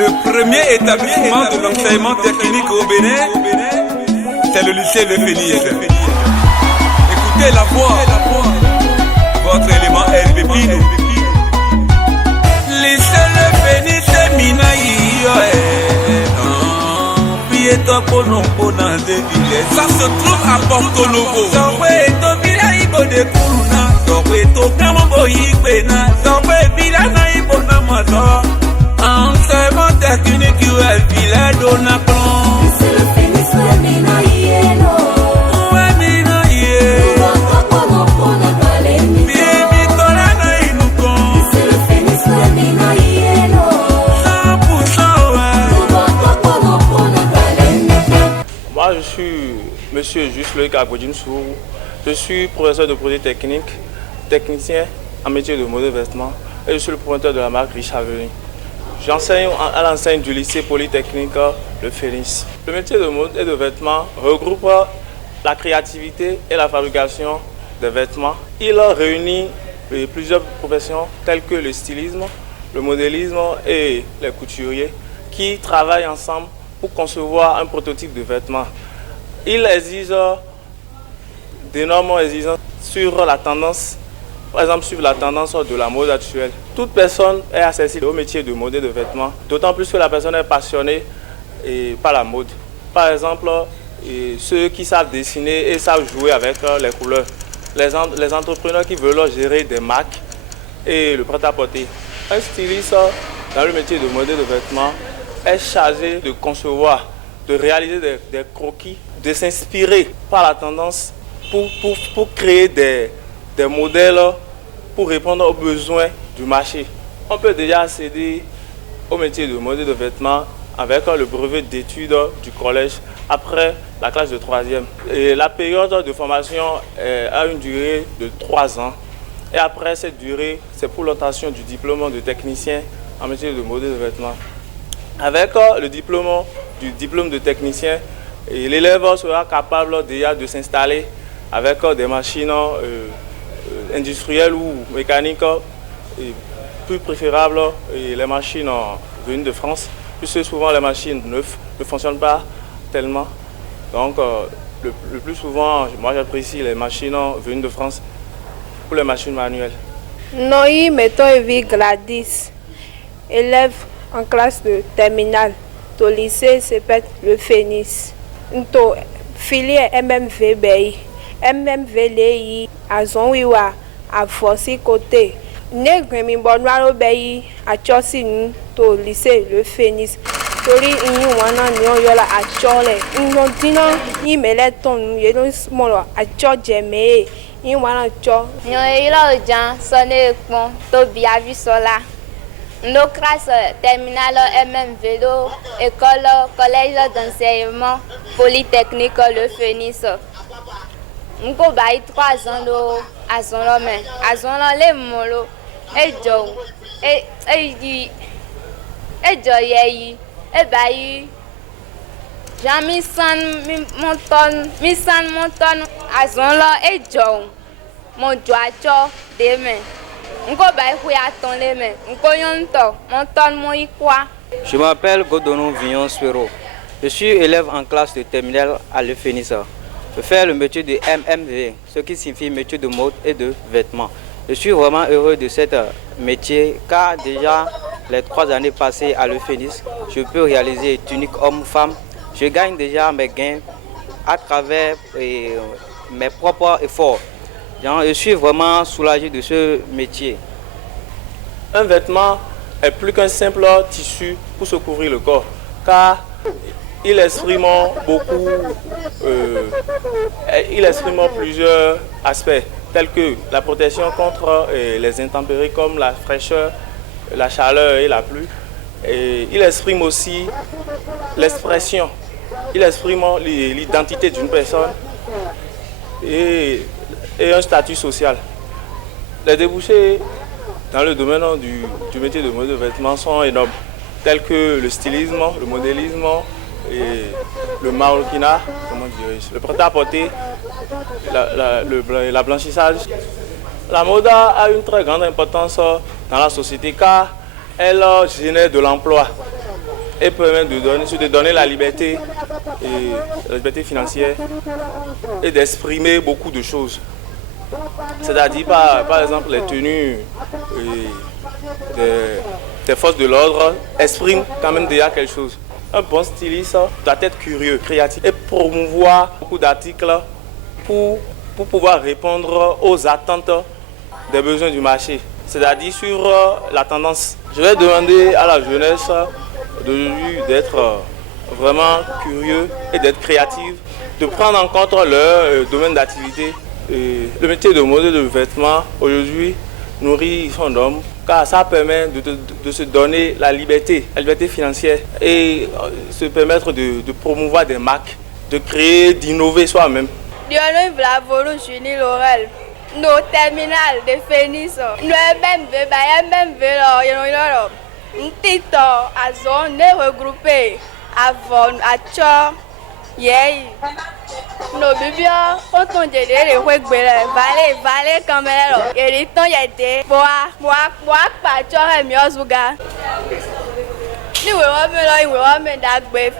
Le premier établissement de l'enseignement technique au Bénin, c'est le lycée Le Phénix. Écoutez la voix, votre élément RBP. Lycée Le Phénix, c'est Minaï. Ça se trouve à Porto Novo. Enseignement technique, Villers d'Onaclon. C'est le Phénix, ouais, Minaïeno. Ouais, Minaïe. C'est le Phénix, ouais, Minaïeno. 100%, ouais. Moi, je suis monsieur Juste Loïc Agodjin Sourou. Je suis professeur de produits techniques, technicien en métier de mode et vêtements et je suis le promoteur de la marque Richard Velin. J'enseigne à l'enseigne du lycée polytechnique Le Phénix. Le métier de mode et de vêtements regroupe la créativité et la fabrication de vêtements. Il réunit plusieurs professions telles que le stylisme, le modélisme et les couturiers qui travaillent ensemble pour concevoir un prototype de vêtement. Il exige d'énormes exigences sur la tendance, par exemple sur la tendance de la mode actuelle. Toute personne est accessible au métier de mode et de vêtements, d'autant plus que la personne est passionnée par la mode. Par exemple, ceux qui savent dessiner et savent jouer avec les couleurs. Les entrepreneurs qui veulent gérer des marques et le prêt-à-porter. Un styliste dans le métier de mode et de vêtements est chargé de concevoir, de réaliser des croquis, de s'inspirer par la tendance pour créer des modèles pour répondre aux besoins du marché. On peut déjà accéder au métier de mode et de vêtements avec le brevet d'études du collège après la classe de 3e. Et la période de formation a une durée de 3 ans. Et après cette durée, c'est pour l'obtention du diplôme de technicien en métier de mode et de vêtements. Avec le diplôme de technicien, l'élève sera capable déjà de s'installer avec des machines industrielles ou mécaniques, et plus préférable les machines venues de France, puisque souvent les machines neuves ne fonctionnent pas tellement. Donc le plus souvent, moi j'apprécie les machines venues de France pour les machines manuelles. Noi mettons Evie Gladys, élève en classe de terminale au lycée CEPET Le Phénix. Nous filière MMV BI. MMV LEI à Zonwiwa à Fossi côté. Né Grémy Bonnoiro BI à Tchossi au lycée Le Phénix. Tori inyi wana nyo yola a chole. Inyo dino yi meleton yelo smolo a chojeme. Yi wana cho. Nyo ila ojan sonne pon to biavi sola. Nos classes terminale MMV école collège d'enseignement polytechnique Le Phénix. Nous avons 3 ans à Zonlo, mais à Zonlo, les mots, et Joe, et Joye, et Bayu. J'ai mis 100 monton à Zonlo, et Joe, mon doigt demain. Nous avons les mains, nous avons mon quoi. Je m'appelle Godonou Vignon Suero. Je suis élève en classe de terminale à Le Phénix. Je fais le métier de MMV, ce qui signifie métier de mode et de vêtements. Je suis vraiment heureux de ce métier car déjà les 3 années passées à Le Phénix, je peux réaliser tunique homme-femme. Je gagne déjà mes gains à travers mes propres efforts. Je suis vraiment soulagé de ce métier. Un vêtement est plus qu'un simple tissu pour se couvrir le corps car il exprime plusieurs aspects, tels que la protection contre les intempéries comme la fraîcheur, la chaleur et la pluie. Et il exprime aussi l'expression, il exprime l'identité d'une personne et un statut social. Les débouchés dans le domaine du métier de mode de vêtements sont énormes, tels que le stylisme, le modélisme, et le maroquinat, le prêt-à-porter, la blanchissage. La mode a une très grande importance dans la société car elle génère de l'emploi. et permet de donner la liberté financière et d'exprimer beaucoup de choses. C'est-à-dire par exemple les tenues des forces de l'ordre expriment quand même déjà quelque chose. Un bon styliste doit être curieux, créatif et promouvoir beaucoup d'articles pour pouvoir répondre aux attentes des besoins du marché, c'est-à-dire sur la tendance. Je vais demander à la jeunesse d'être vraiment curieux et d'être créative, de prendre en compte leur domaine d'activité. Le métier de mode et de vêtements aujourd'hui nourrit son homme car ça permet de se donner la liberté financière et se permettre de promouvoir des marques, de créer, d'innover soi-même. Nos terminales de Phoenix, nous regroupés avant à nos bébés, quand on dit les valets comme elle, et les temps y a des moi, pas tu as mis au Zouga. Nous avons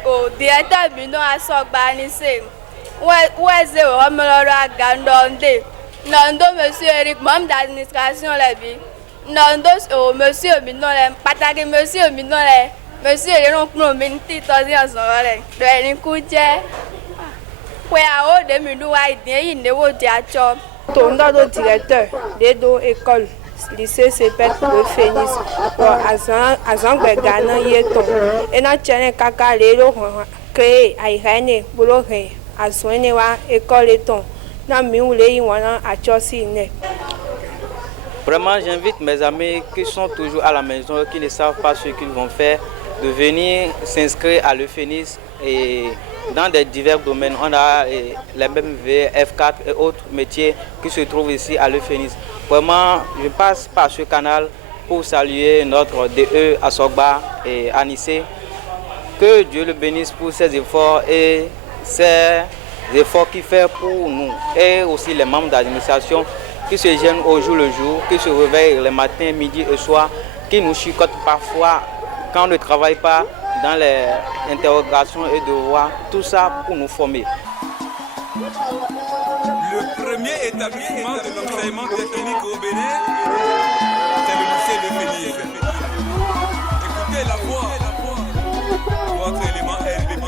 au directeur Bino à Sokbanissé. Où est-ce que Nando, monsieur Eric, membre d'administration, la vie. Nando, monsieur Binole, Pataki, monsieur Binole, monsieur Léon Minti, Tozian Zoré, de Nicoutier. Ouais, à haut de Minou, il ne vaut pas. Ton directeur des deux écoles, lycée CPET de Phoenix, à Zangbergana, Yeton, et n'a tient qu'à Lélo, créé à Irene, Bouloré, à Soinewa, école et ton. Vraiment, j'invite mes amis qui sont toujours à la maison, qui ne savent pas ce qu'ils vont faire, de venir s'inscrire à l'Euphénis et dans des divers domaines. On a les MMV, F4 et autres métiers qui se trouvent ici à l'Euphénis. Vraiment, je passe par ce canal pour saluer notre DE à Sogba et à Nissé. Que Dieu le bénisse pour ses efforts et ses efforts qu'il fait pour nous et aussi les membres d'administration qui se gênent au jour le jour, qui se réveillent le matin, midi et soir, qui nous chicotent parfois quand on ne travaille pas dans les interrogations et devoirs, tout ça pour nous former. Le premier établissement de l'enseignement technique au Bénin, c'est le lycée de Phoenix. Écoutez la voix, votre élément RBP.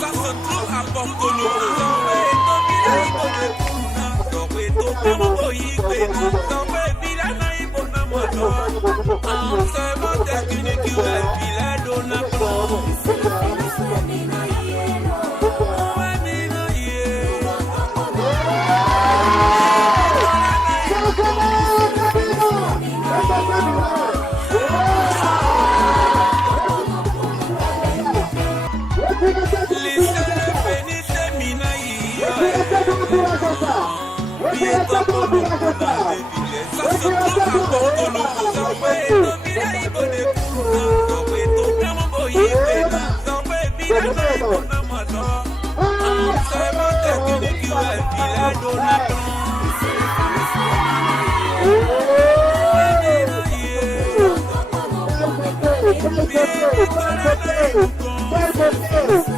Ça se trouve à Porto-Novo. Thank you.